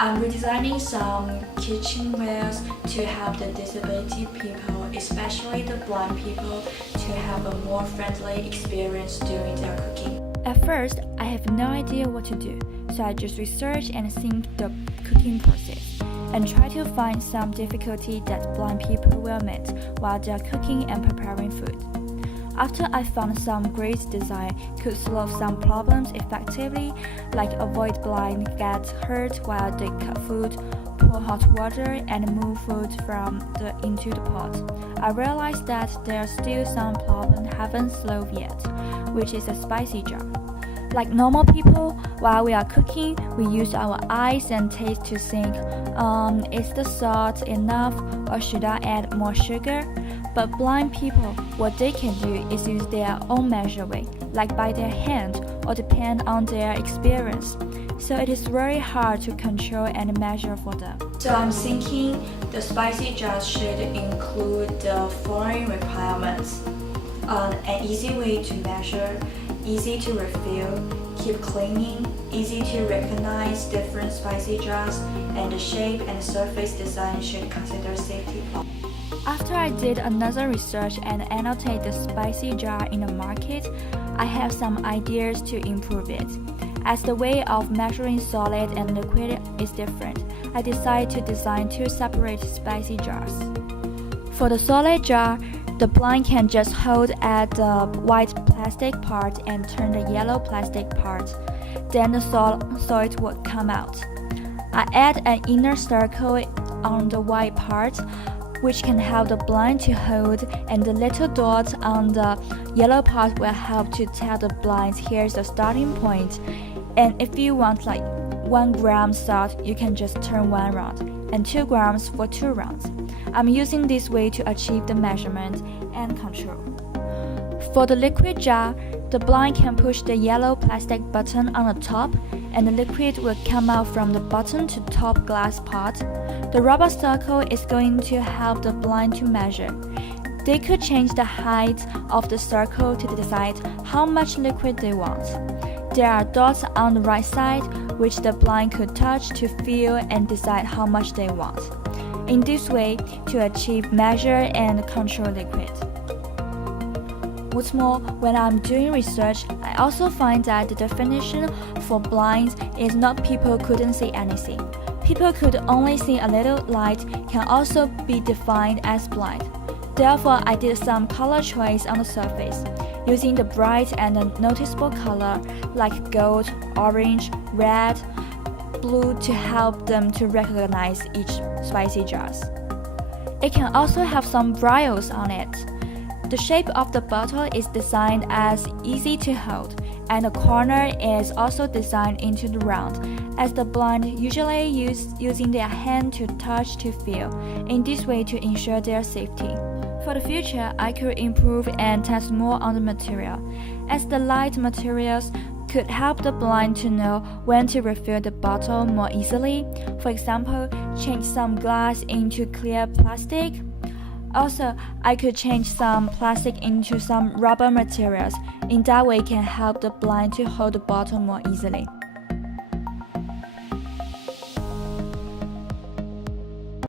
I'm redesigning some kitchenwares to help the disability people, especially the blind people, to have a more friendly experience during their cooking. At first, I have no idea what to do, so I just research and think the cooking process, and try to find some difficulty that blind people will meet while they are cooking and preparing food. After I found some great design could solve some problems effectively, like avoid blind get hurt while they cut food, pour hot water, and move food into the pot, I realized that there are still some problems haven't solved yet, which is a spicy jar. Like normal people, while we are cooking, we use our eyes and taste to think, is the salt enough or should I add more sugar? But blind people, what they can do is use their own measuring, like by their hand or depend on their experience. So it is very hard to control and measure for them. So I'm thinking the spicy jar should include the following requirements. An easy way to measure, easy to refill, keep cleaning, easy to recognize different spicy jars, and the shape and surface design should consider safety. After I did another research and annotate the spicy jar in the market, I have some ideas to improve it. As the way of measuring solid and liquid is different, I decided to design two separate spicy jars. For the solid jar, the blind can just hold at the white plastic part and turn the yellow plastic part. Then the solid would come out. I add an inner circle on the white part, which can help the blind to hold, and the little dot on the yellow part will help to tell the blind here's the starting point. And if you want like 1 gram salt, you can just turn 1 round, and 2 grams for 2 rounds. I'm using this way to achieve the measurement and control. For the liquid jar, the blind can push the yellow plastic button on the top, and the liquid will come out from the bottom to top glass pot. The rubber circle is going to help the blind to measure. They could change the height of the circle to decide how much liquid they want. There are dots on the right side, which the blind could touch to feel and decide how much they want. In this way, to achieve measure and control liquid. What's more, when I'm doing research, I also find that the definition for blind is not people couldn't see anything. People could only see a little light can also be defined as blind. Therefore, I did some color choice on the surface, using the bright and noticeable color like gold, orange, red, blue to help them to recognize each spicy jars. It can also have some brilliance on it. The shape of the bottle is designed as easy to hold, and the corner is also designed into the round, as the blind usually using their hand to touch to feel, in this way to ensure their safety. For the future, I could improve and test more on the material, as the light materials could help the blind to know when to refill the bottle more easily. For example, change some glass into clear plastic. Also, I could change some plastic into some rubber materials. In that way, can help the blind to hold the bottle more easily.